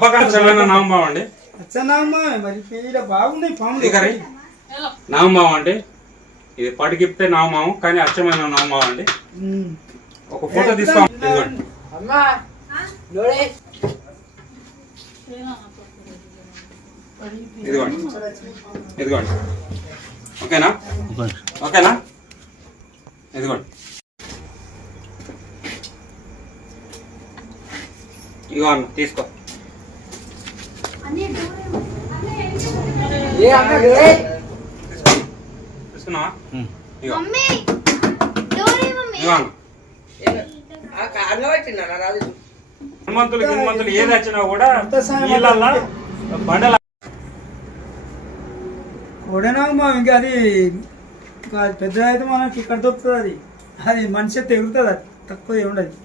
తప్పకుండా నామం అండి. మరి బాగున్నాయి నామం అంటే ఇది పడిగిప్తే నామం, కానీ అచ్చమైన నామం అండి. ఒక ఫోటో తీస్తాం. ఇదిగోండి ఇదిగోండి. ఓకేనా ఓకేనా ఇదిగోండి. ఇగో అన్న తీసుకో. తీసుకున్నావా? ఇగో హనుమంతులు గినుమంతులు ఏది వచ్చినా కూడా నీళ్ళల్లా బండల కొడేనామా. ఇంకా అది పెద్ద అయితే మనకి ఇక్కడ దొరుకుతుంది. అది మనిషి తెగుతుంది. అది తక్కువ ఏముండదు.